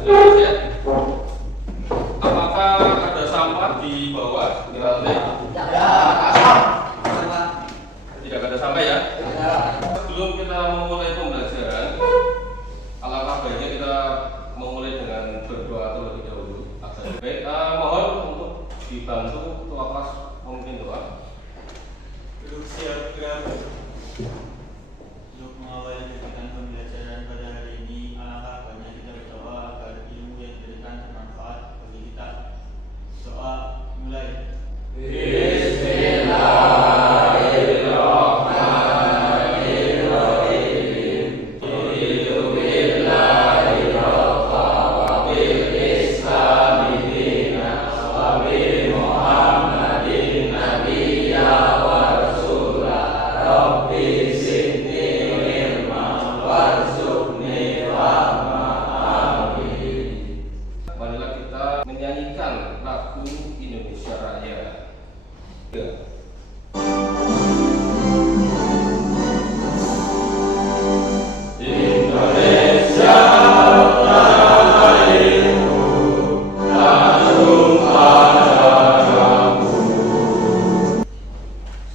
Jelas ya. Apakah ada sampah di bawah di lantai? Tidak ada sampah ya. Sebelum kita memulai pembelajaran, alangkah baiknya kita memulai dengan berdoa terlebih dahulu. Baik, mohon untuk dibantu ketua kelas memimpin doa. Duduk siap gerak. Untuk mengawali kegiatan pembelajaran pada hari ini, alangkah baiknya kita berdoa agar ilmu yang diberikan bermanfaat bagi kita. Doa mulai. Marilah kita menyanyikan lagu Indonesia Raya. Ya.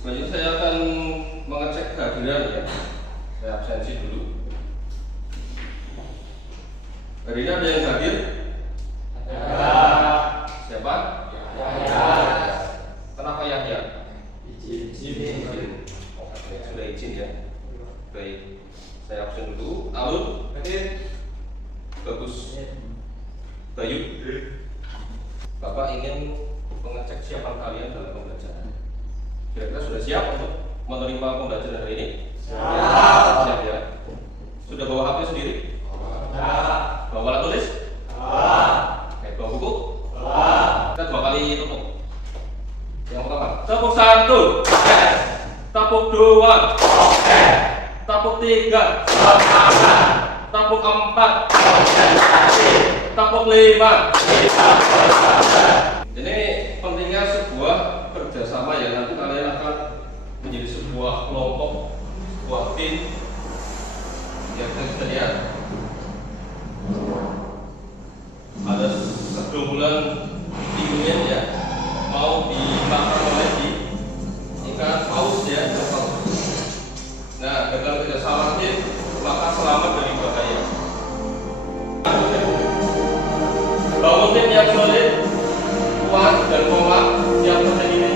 Selanjutnya saya akan mengecek kehadiran ya. Saya absensi dulu. Hari ini ada yang hadir? Siapa? Kenapa Yahya? Izin. Oke, sudah izin ya. Baik, saya absen dulu. Alun? Bagus. Bayu? Bapak ingin mengecek siapan kalian dalam pembelajaran. Kira-kira sudah siap untuk menerima pembelajaran hari ini? Siap ya. Sudah bawa HP sendiri? Bawa alat tulis? Oke, bawa buku? Kita 2 kali tepuk. Yang pertama, tepuk 1, tepuk 2, tepuk 3, tepuk 4, tepuk 5. Ini pentingnya sebuah kerjasama ya. Nanti kalian akan menjadi sebuah kelompok, sebuah tim. Ya, kita sudah lihat. Ada segerombolan pinguin ya, mau dimakan oleh di ikan paus ya. Nah, dengan kerjasama tim maka selamat dari bahaya. Bangun tim yang solid, kuat dan kompak, siap berdiri,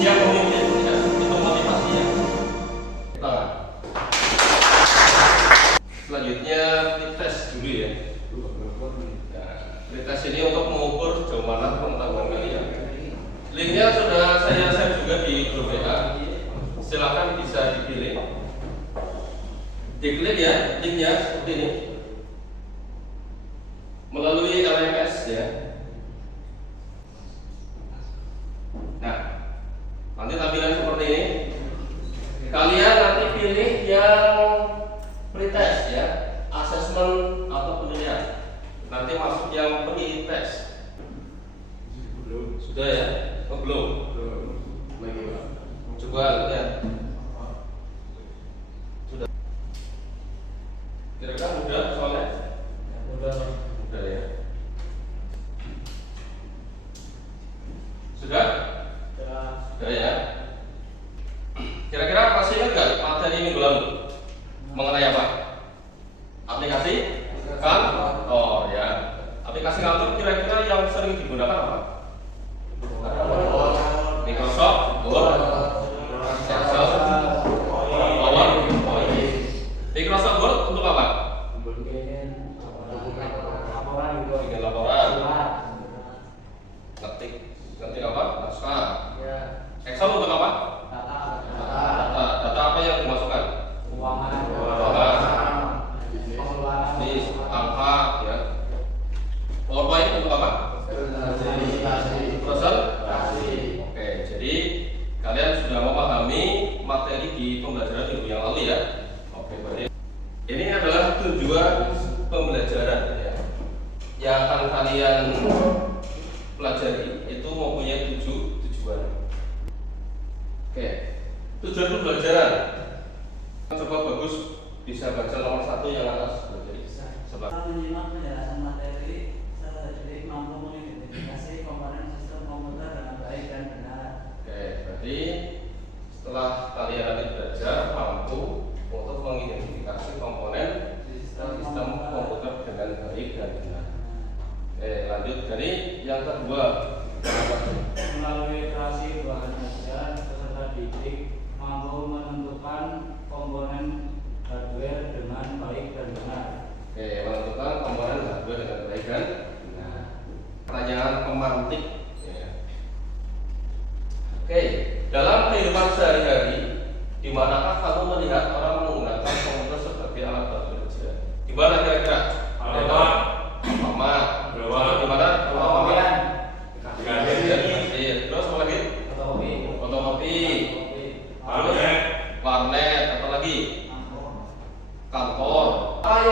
siap memimpin ya. Itu motivasinya. Tangan. Selanjutnya tes dulu ya. Tes ini untuk mengukur jauh mana pengetahuan kalian. Linknya sudah saya share juga di grup WA. Silakan bisa dipilih. Diklik ya linknya seperti ini. Melalui LMS ya. Nah, nanti tampilan seperti ini. Kalian nanti pilih yang pretest ya, asesmen atau penilaian. Nanti masuk yang pre-test. Sudah ya? Oh, belum. Coba lihat. Sudah. Kira-kira mudah soalnya? Mudah ya. Sudah? Sudah ya. Kira-kira masih ingat nggak materi minggu lalu mengenai apa? Aplikasi kantor ya. Aplikasi kantor kira-kira yang sering digunakan apa? Microsoft Word, Excel, PowerPoint. Microsoft Word untuk apa? Bikin laporan. Ngetik apa? Naskah. Excel untuk apa? Data apa yang dimasukkan? List, angka ya. PowerPoint untuk apa? Presentasi. Oke, jadi kalian sudah memahami materi di pembelajaran minggu yang lalu ya. Oke, berarti ini adalah tujuan pembelajaran ya. Yang akan kalian pelajari itu mempunyai 7 tujuan. Oke, tujuan pembelajaran. Coba bagus bisa baca nomor 1 yang atas. Jadi menyimak penjelasan materi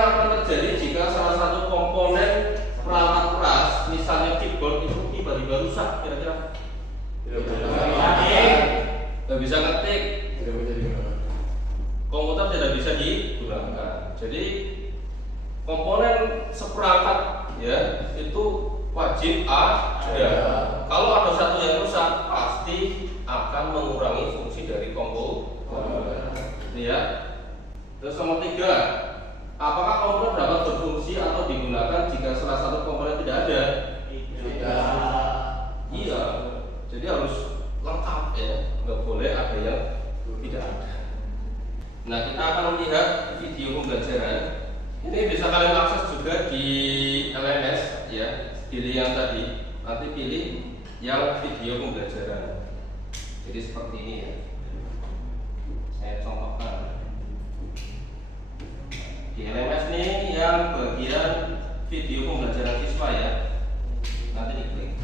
akan terjadi jika salah satu komponen perangkat keras, misalnya keyboard itu tiba-tiba rusak, kira-kira? Tidak bisa ngetik. Komputer tidak bisa digunakan. Jadi komponen seperangkat ya itu wajib ada. Kalau ada satu yang rusak, pasti akan mengurangi fungsi dari komputer. Ya. Terus nomor 3, apakah komputer dapat berfungsi atau digunakan jika salah satu komponen tidak ada? Iya. Jadi harus lengkap ya, nggak boleh ada yang tidak ada. Nah, kita akan melihat video pembelajaran. Ini bisa kalian akses juga di LMS ya. Pilih yang tadi, nanti pilih yang video pembelajaran. Jadi seperti ini ya. Saya contohkan. Di LMS ini yang bagian video pembelajaran siswa ya. Nanti diklik.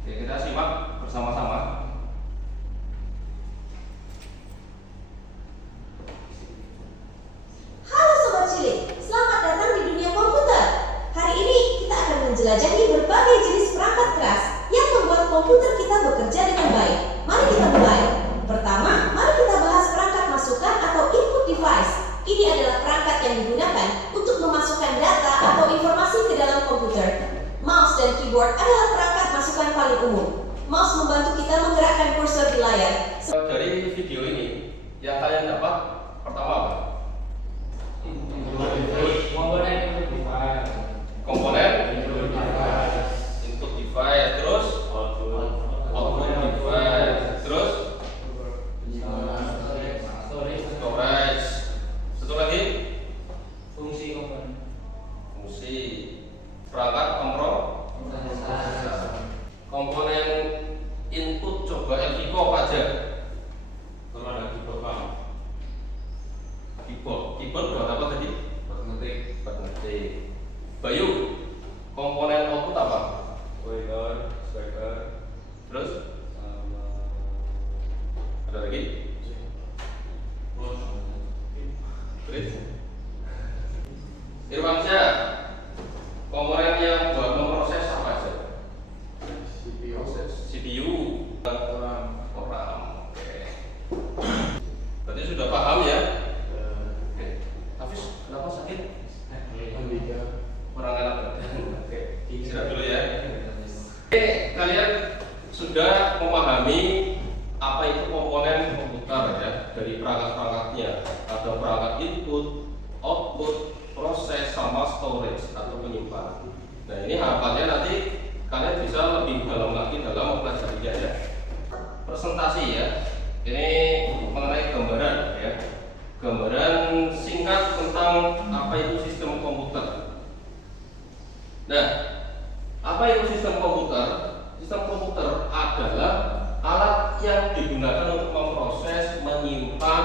Oke, kita simak bersama-sama. Halo Sobat Cilik, selamat datang di dunia komputer. Hari ini kita akan menjelajahi berbagai jenis perangkat keras yang membuat komputer kita bekerja dengan baik. Mari kita mulai. Pertama, mari kita bahas perangkat masukan atau input device. Ini adalah perangkat yang digunakan untuk memasukkan data atau informasi ke dalam komputer. Mouse dan keyboard adalah perangkat masukan paling umum. Mouse membantu kita menggerakkan kursor di layar. Dari video ini yang kalian dapat pertama apa? Komponen input device, terus output device, terus storage, satu lagi fungsi perangkat komponen input. Coba Eviko apa aja? Kalau ada keyboard apa? Keyboard buat apa tadi? Buat ngetik. Bayu, komponen output apa? Monitor, speaker. Terus? Ada lagi? Bridge. Irwansyah, komponen yang buat memproses apa aja? CPU, RAM. Oke. Berarti sudah paham ya? Oke. Hafiz, kenapa sakit? Kurang enak badan. Oke, istirahat dulu ya. Oke, kalian sudah memahami apa itu komponen komputer ya, dari perangkat-perangkatnya. Ada perangkat input, output, proses, sama storage atau penyimpanan. Nah, ini harapannya nanti kalian bisa lebih dalam lagi dalam mempelajarinya ya. Presentasi ya. Ini mengenai gambaran ya. Gambaran singkat tentang apa itu sistem komputer. Nah, apa itu sistem komputer? Sistem komputer adalah alat yang digunakan untuk memproses, menyimpan,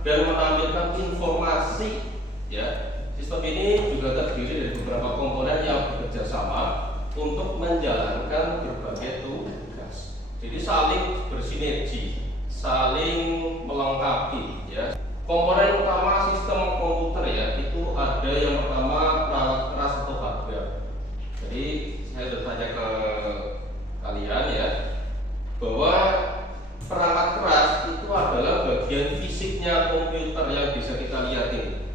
dan menampilkan informasi. Ya, sistem ini juga terdiri dari beberapa komponen yang bekerja sama untuk menjalankan berbagai tugas. Jadi saling bersinergi, saling melengkapi. Ya, komponen utama sistem komputer ya itu ada yang pertama perangkat keras atau hardware. Jadi saya bertanya ke kalian ya bahwa perangkat keras itu adalah bagian fisiknya komputer yang bisa kita lihatin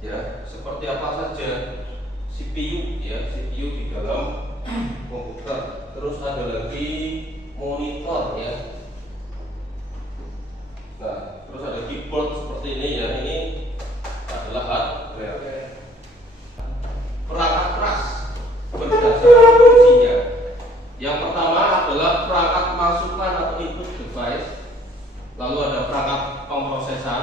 ya, seperti apa saja CPU ya, CPU di dalam komputer. Terus ada lagi monitor ya. Nah, terus ada keyboard seperti ini ya, ini adalah hardware. Perangkat keras berdasarkan fungsinya. Yang pertama adalah perangkat masukan atau input device. Lalu ada perangkat pemrosesan,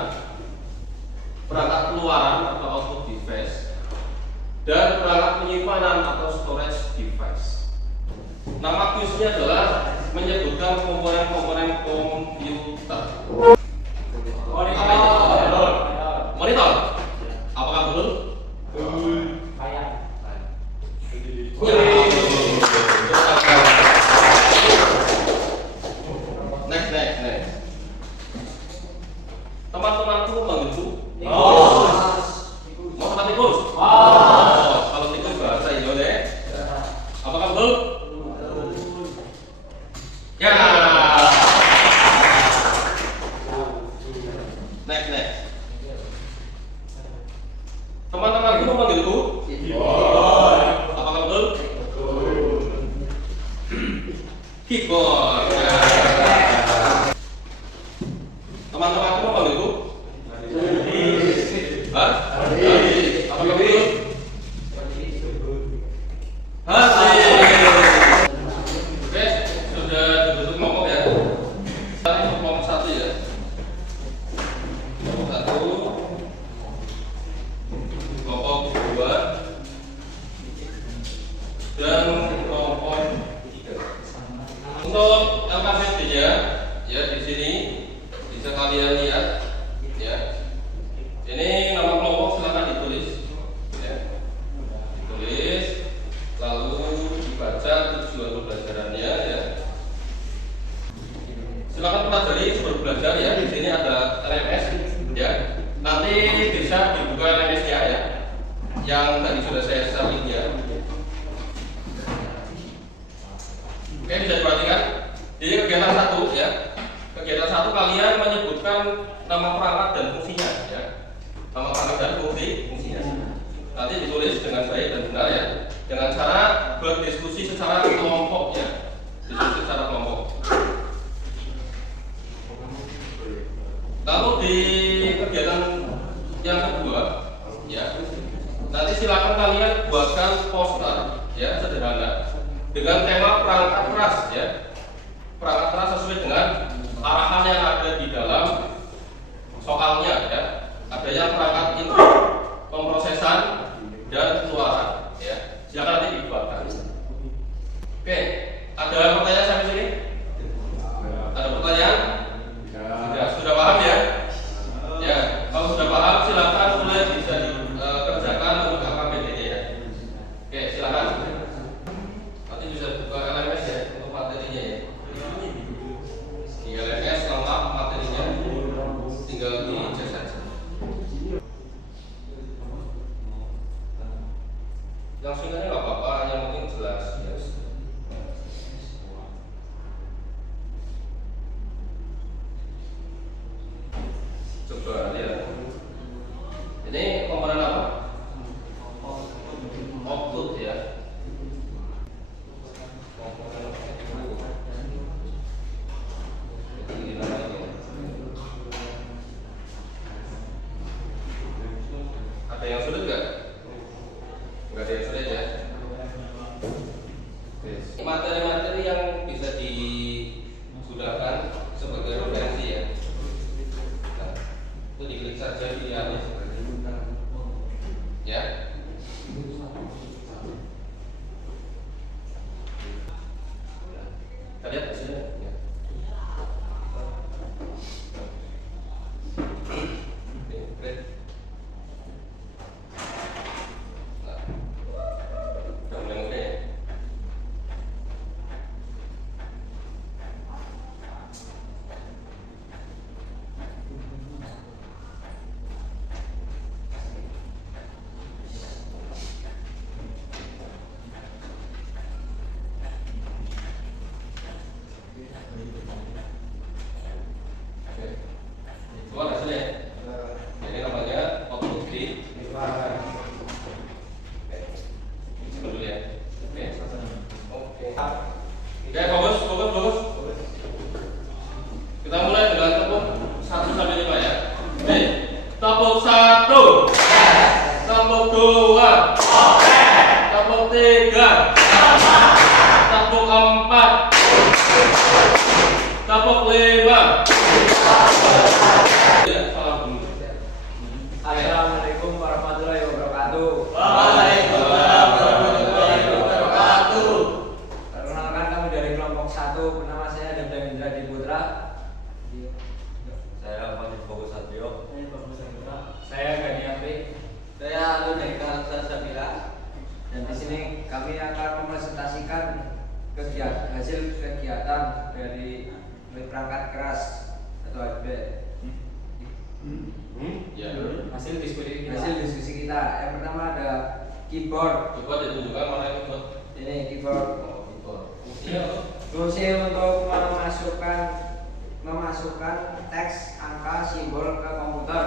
perangkat keluaran atau output device, dan perangkat penyimpanan atau storage device. Nama kuisnya adalah menyebutkan komponen-komponen komputer. Monitor. Apakah betul? Ya. Ya. Next. Teman-temanku memanggilku. Apakah betul? Keyboard. Ya. Teman-temanku memanggilku. Hah? Apakah betul? Hasil. Oke, sudah dibentuk kelompok ya. Kita ikut kelompok 1 ya. Kelompok 1, kelompok 2, dan kelompok 3. Untuk LKPD-nya, ya di sini bisa kalian lihat, ya. Ini nama kelompok silakan ditulis, ya. Ditulis, lalu dibaca tujuan pembelajarannya, ya. Silakan pelajari sebelum belajar ya. Di sini ada LMS, ya. Nanti bisa dibuka LMS-nya ya, yang tadi sudah saya share link-nya. Oke, bisa diperhatikan. Jadi kegiatan 1 ya. Kegiatan 1 kalian menyebutkan nama perangkat dan fungsinya ya. Nama perangkat dan fungsinya. Nanti ditulis dengan baik dan benar ya. Dengan cara berdiskusi secara kelompok ya. Diskusi secara kelompok. Lalu di kegiatan yang kedua ya. Nanti silakan kalian buatkan poster ya sederhana dengan tema perangkat keras ya. Perangkat keras sesuai dengan arahan yang ada di dalam soalnya ya. Ada yang perangkat input, pemrosesan dan keluaran ya. Silakan nanti dibuatkan. Oke, ada pertanyaan sampai sini? Ada pertanyaan? Sudah paham ya? Ya, kalau sudah paham silakan mulai bisa dikerjakan untuk KKPD-nya ya. Oke, silakan. Nanti bisa buka LMS ya untuk materinya ya. Di LMS lengkap materinya, tinggal dicek saja. Yang singkatnya nggak apa-apa, yang penting jelas ya. Coba lihat. Ini komponen apa? Output ya. Ini namanya. Ada yang sulit nggak? Nggak ada yang sulit ya. Materi-materi yang bisa digunakan sebagai referensi ya. Nah, itu diklik saja pilihannya ya. Kita lihat hasilnya ya. Oke, great. Nah, mudah-mudahan ya. Oke. Keluar hasilnya. Ini namanya output di. Oke. Dulu ya. Oke. Oke. Oke, bagus. Kita mulai dengan tepuk 1 sampai 5 ya. Oke. Tepuk 1. Tepuk 2. Tepuk 3. Tepuk 4. Tepuk 5. Ya, salam dulu. Assalamualaikum warahmatullahi wabarakatuh. Waalaikumsalam warahmatullahi wabarakatuh. Perkenalkan, kami dari kelompok 1. Nama saya Dabda Indra Diputra. Saya Fadil Fokus Satrio. Saya Gani Afrik. Saya Alun Eka Sabila. Dan di sini kami akan mempresentasikan hasil kegiatan dari perangkat keras atau hardware. Ya. Hasil diskusi kita. Yang pertama ada keyboard. Coba ditunjukkan mana keyboard. Ini keyboard. Oh, keyboard. Fungsinya apa? Fungsi untuk memasukkan teks, angka, simbol ke komputer.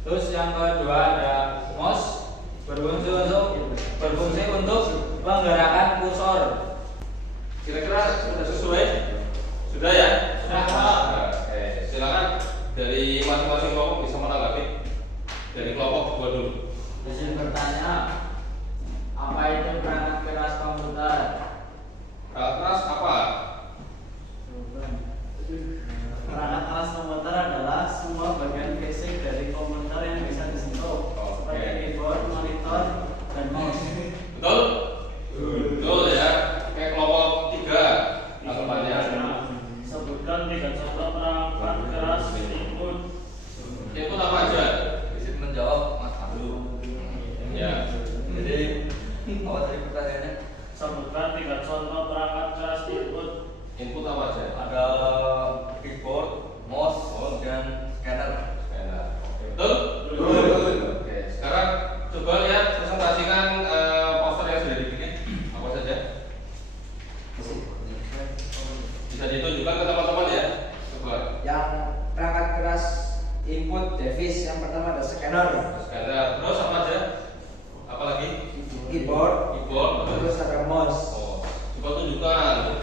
Terus yang kedua ada mouse, berfungsi untuk menggerakkan kursor. Kira-kira sudah sesuai? Sudah ya? Sudah. Oke, silakan dari masing-masing kelompok bisa menanggapi. Dari kelompok gua dulu. Izin bertanya, apa itu perangkat keras komputer? Perangkat keras apa? Perangkat keras komputer adalah semua bagian fisik dari komputer yang bisa disentuh, seperti keyboard, monitor, dan mouse. Betul? Betul ya. Kayak kelompok 3 anggapannya. Sebutkan 3 contoh perangkat keras input. Input apa aja? Izin menjawab Mas Abdul. Ya. Jadi apa tadi pertanyaannya? Sebutkan 3 contoh perangkat keras input. Input apa aja? Ada keyboard, mouse, dan scanner. Scanner. Oke, betul? Betul. Oke, sekarang coba lihat presentasikan poster yang sudah dibikin. Apa saja? Bisa ditunjukkan ke teman-teman ya. Coba. Yang perangkat keras input device yang pertama ada scanner, Scanner. Terus apa aja? Apa lagi? keyboard, Keyboard. terus ada mouse. Oh, coba tunjukkan.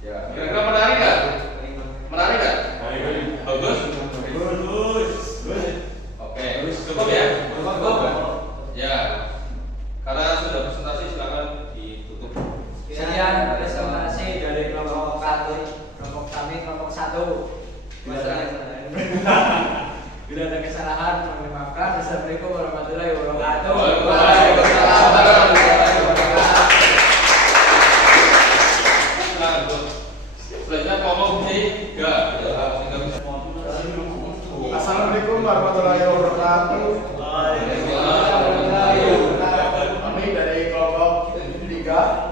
Ya, kira-kira menarik nggak? Menarik nggak? Bagus. Oke, cukup ya? Cukup. Ya. Karena sudah presentasi silakan ditutup. Sekian presentasi dari kelompok kami kelompok 1. Bila ada kesalahan, mohon maafkan. Assalamualaikum warahmatullahi wabarakatuh. Waalaikumsalam. Lanjut. Selanjutnya kelompok 3. Assalamualaikum warahmatullahi wabarakatuh. Kami dari kelompok 3.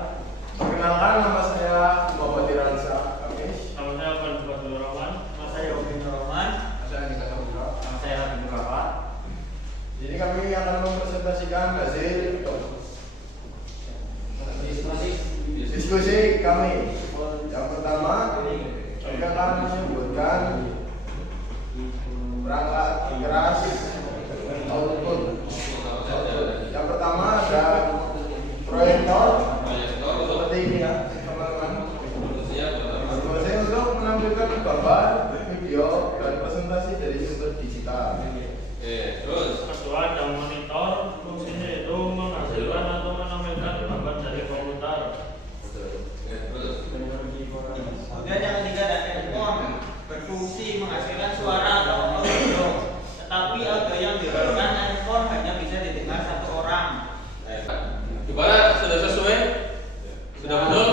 Perkenalkan, nama saya Muhammad Iransa Kamis. Nama saya Abdul Rahman. Nama saya Obin Rahman. Nama saya Habib Muhammad. Jadi kami akan mempresentasikan hasil diskusi kami. Yang pertama, kami akan menyebutkan perangkat keras output. Yang pertama ada proyektor seperti ini ya teman-teman. Fungsi untuk menampilkan gambar, video, dan presentasi dari sumber digital. Oke, terus. Kedua ada monitor. Fungsinya itu menghasilkan atau menampilkan gambar dari komputer. Oke, terus. Kemudian yang ketiga ada handphone, berfungsi menghasilkan suara atau audio. Tetapi audio yang diberikan handphone hanya bisa didengar 1 orang. Gimana? Sudah sesuai? Sudah betul?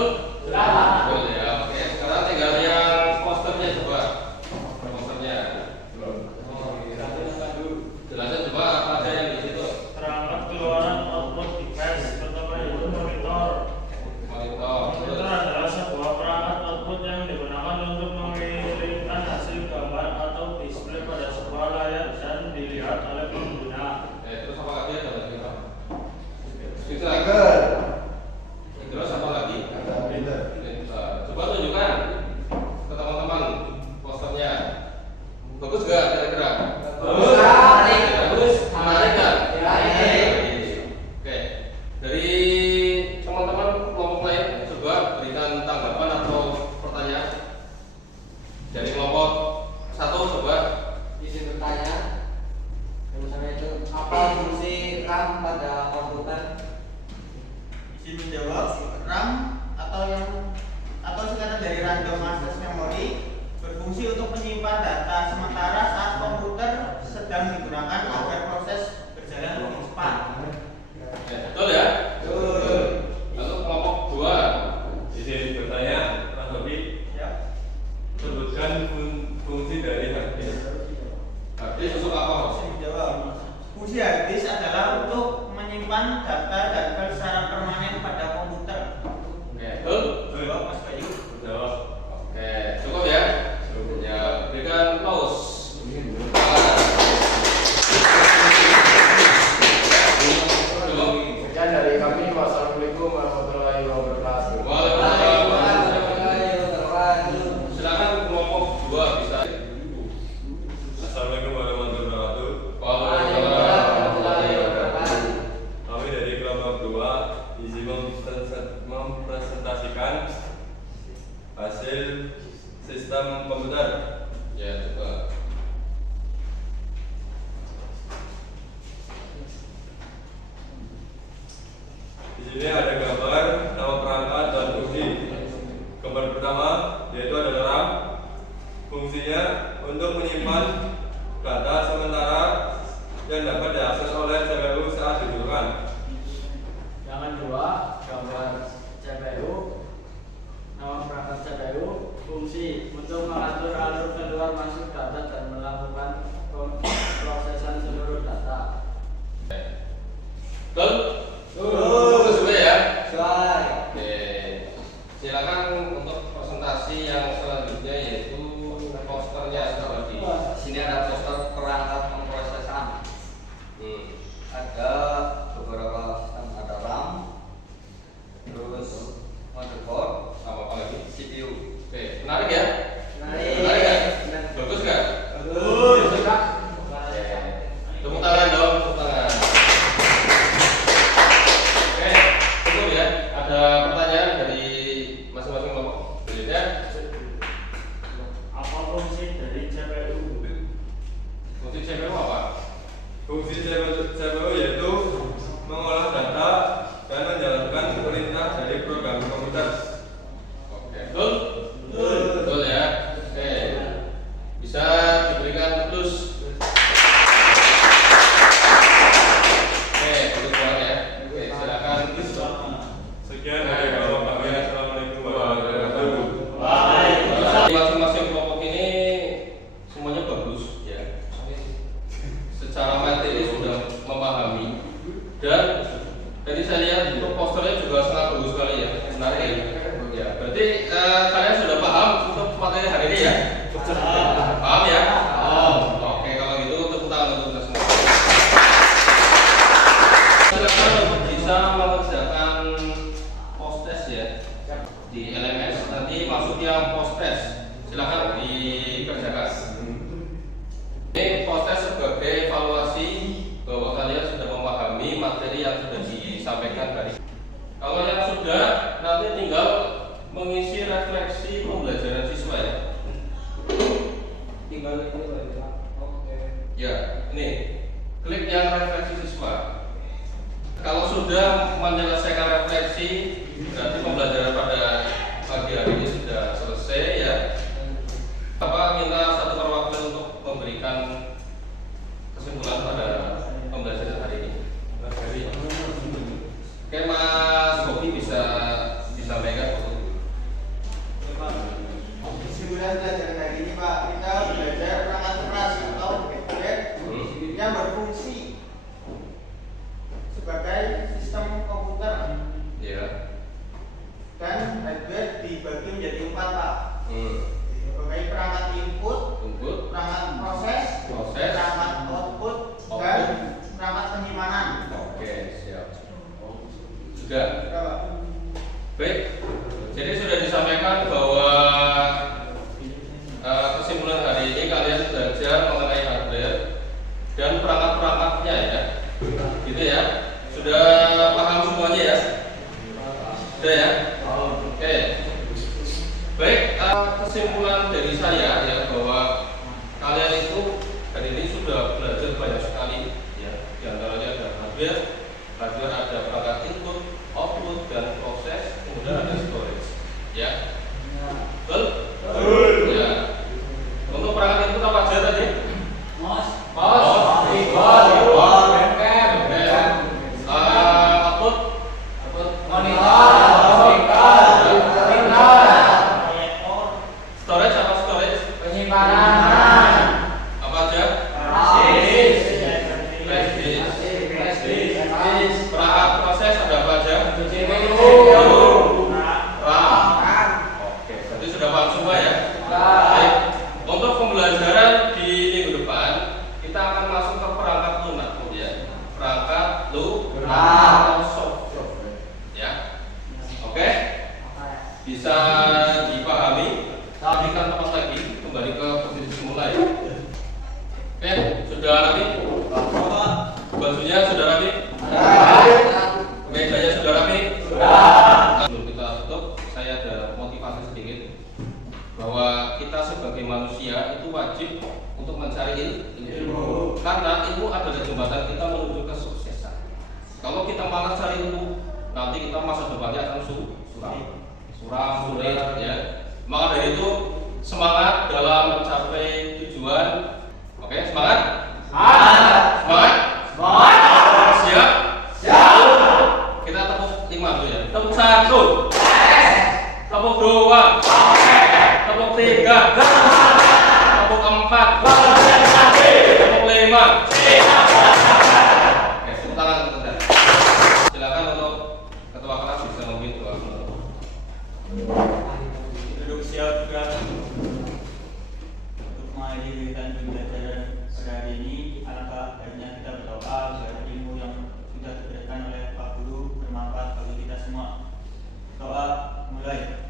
Sudah. Betul ya. Oke, sekarang tinggal yang posternya coba. Posternya. Jelasin coba apa aja yang di situ. Perangkat keluaran output device pertama yaitu monitor. Monitor. Monitor adalah sebuah perangkat output yang digunakan untuk mengirimkan hasil gambar atau display pada sebuah layar dan dilihat oleh pengguna. Terus apa lagi ada lagi Pak? Speaker. Speaker. Terus apa lagi? Ada printer. Coba tunjukkan ke teman-teman posternya. Bagus gak kira-kira? Bagus. Bagus. Menarik gak? Menarik. Oke. Dari teman-teman kelompok lain coba berikan tanggapan atau pertanyaan. Dari kelompok 1 coba. Izin bertanya, misalnya itu apa fungsi RAM pada komputer? Izin menjawab, RAM atau singkatan dari random access memory berfungsi untuk menyimpan data sementara saat komputer sedang digunakan agar proses berjalan lebih cepat. Betul ya? Betul. Lalu kelompok 2 hasil sistem komputer. Ya, coba. Di sini ada gambar nama perangkat dan fungsi. Gambar pertama yaitu adalah RAM. Fungsinya untuk menyimpan data sementara yang dapat diakses oleh CPU saat dibutuhkan. Yang kedua, gambar CPU, nama perangkat CPU, fungsi untuk mengatur alur keluar masuk data dan melakukan pemrosesan seluruh data. Betul? Betul semua ya? Sesuai. Oke. Silakan untuk presentasi yang selanjutnya yaitu posternya seperti Sini ada poster perangkat pemrosesan. Ada beberapa sistem, ada RAM, terus motherboard, apa lagi? CPU. Oke, menarik ya? Menarik. Menarik ya? Bagus nggak? Bagus. Tepuk tangan dong, tepuk tangan. Oke, cukup ya. Ada pertanyaan dari masing-masing kelompok? Berikutnya, Apa fungsi dari CPU? fungsi CPU apa? Fungsi CPU yaitu mengolah data dan menjalankan perintah dari program komputer. Oke, betul? Betul ya. Oke, bisa diberikan plus. Oke, bagus banget ya. Oke, silakan. Sekian dari Bapak kami. Assalamualaikum warahmatullahi wabarakatuh. Baik. Masing-masing kelompok ini semuanya bagus ya. Secara materi sudah memahami dan tadi saya lihat untuk posternya juga sangat bagus sekali ya. Menarik ya. Ya, berarti kalian sudah paham untuk materi hari ini ya? Paham ya? Oke, kalau gitu tepuk tangan untuk kita semua. Silakan untuk bisa mengerjakan post test ya di LMS. Nanti masuk yang post test. Silakan dikerjakan. Ini post test sebagai evaluasi bahwa kalian sudah memahami materi yang sudah disampaikan tadi. Kalau yang sudah, nanti tinggal mengisi refleksi pembelajaran siswa ya. Tinggal ini Pak. Oke. Ya, ini klik yang refleksi siswa. Kalau sudah menyelesaikan refleksi, berarti pembelajaran pada pagi hari ini sudah selesai ya. Bapak minta satu perwakilan untuk memberikan kesimpulan pada pembelajaran hari ini. Oke, Mas Bobi bisa disampaikan. Kesimpulan pelajaran hari ini Pak, kita belajar perangkat keras atau hardware yang berfungsi sebagai sistem komputer Ya. dan hardware dibagi menjadi 4 Pak. Hmm. Sebagai perangkat input, Input, perangkat proses, proses, perangkat output, dan perangkat penyimpanan. Oke, siap. Sudah. Ya, Pak. Baik. Jadi sudah disampaikan bahwa kesimpulan hari ini kalian belajar mengenai hardware dan perangkat-perangkatnya ya. Gitu ya. Sudah paham semuanya ya? Sudah ya? Oke. Baik, kesimpulan dari saya ya bahwa kalian itu hari ini sudah belajar banyak sekali ya. Di antaranya ada hardware ada perangkat input, output dan proses, kemudian ada storage. Ya. Betul? Ya. Untuk perangkat input apa aja tadi? Mos. Output? Storage apa storage? Apa aja? Flash disk. Perangkat proses ada apa aja? RAM. Oke, berarti sudah paham semua ya? Baik. Untuk pembelajaran di minggu depan, kita akan masuk ke perangkat lunak ya. Perangkat lunak software. Ya. Oke? Bisa dipahami? Berikan tempat lagi, kembali ke posisi semula ya. Oke, sudah rapi? Bajunya sudah rapi? Mejanya sudah rapi? Sebelum kita tutup, saya ada motivasi sedikit. suram, sulit ya. Maka dari itu semangat dalam mencapai tujuan. Oke, semangat? Semangat? Siap? Kita tepuk 5 dulu ya. Tepuk 1. Tepuk 2. Tepuk 3. Tepuk 4. Tepuk 5. Oke, tepuk tangan teman-teman. Silakan untuk ketua kelas bisa memimpin doa penutup. Duduk siap juga untuk menghadiri kegiatan pembelajaran pada hari ini. Alangkah baiknya kita berdoa agar ilmu yang sudah diberikan oleh Pak Guru bermanfaat bagi kita semua. Doa mulai.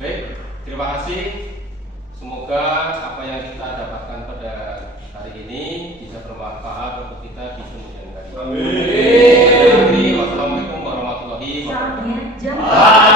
Baik, terima kasih. Semoga apa yang kita dapatkan pada hari ini bisa bermanfaat untuk kita di kemudian hari. Amin. Wassalamualaikum warahmatullahi wabarakatuh.